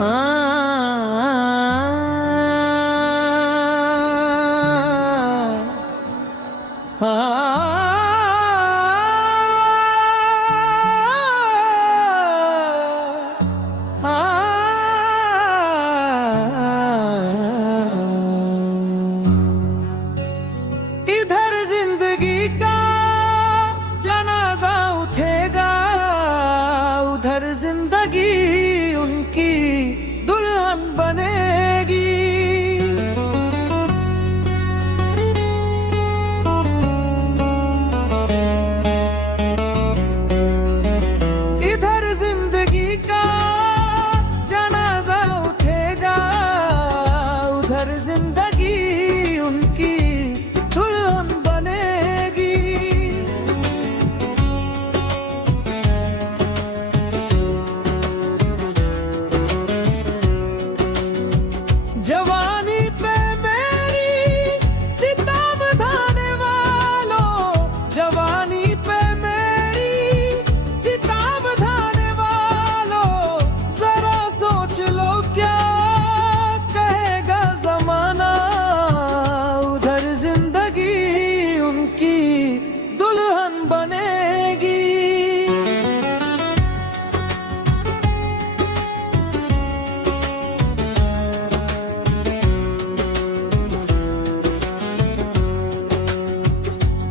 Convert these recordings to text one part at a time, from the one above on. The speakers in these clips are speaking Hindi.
इधर जिंदगी का जनाजा उठेगा, उधर जिंदगी उनकी दुल्हन बनेगी। इधर जिंदगी का जनाजा उठेगा, उधर जिंदगी उनकी दुल्हन बनेगी। जवानी पे मेरी सितम ढाने वालों, जवानी पे मेरी सितम ढाने वालों, जरा सोच लो क्या कहेगा जमाना। उधर जिंदगी उनकी दुल्हन बनेगी।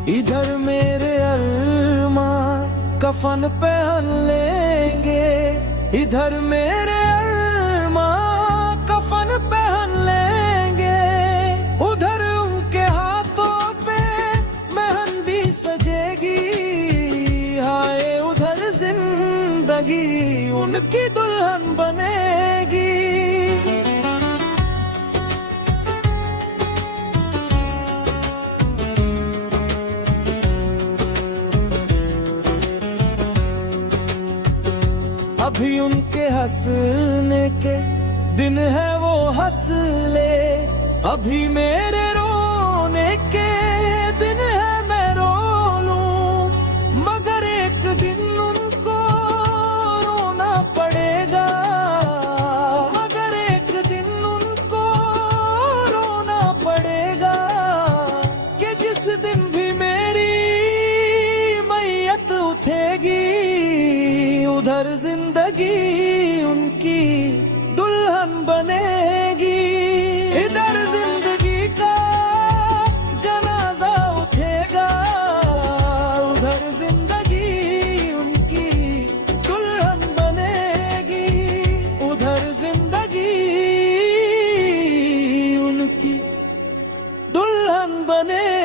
इधर मेरे अरमान कफन पहन लेंगे, इधर मेरे अरमान कफन पहन लेंगे। उधर उनके हाथों पे मेहंदी सजेगी, हाय उधर जिंदगी उनकी दुल्हन बनेगी। अभी उनके हंसने के दिन है वो हंस ले, अभी मेरे रोने के दिन है मैं रो लूं। मगर एक दिन उनको रोना पड़ेगा, मगर एक दिन उनको रोना पड़ेगा। कि जिस दिन भी मेरी मैयत उठेगी, उधर जिंदगी उनकी दुल्हन बनेगी। इधर जिंदगी का जनाजा उठेगा, उधर जिंदगी उनकी दुल्हन बनेगी। उधर जिंदगी उनकी दुल्हन बनेगी।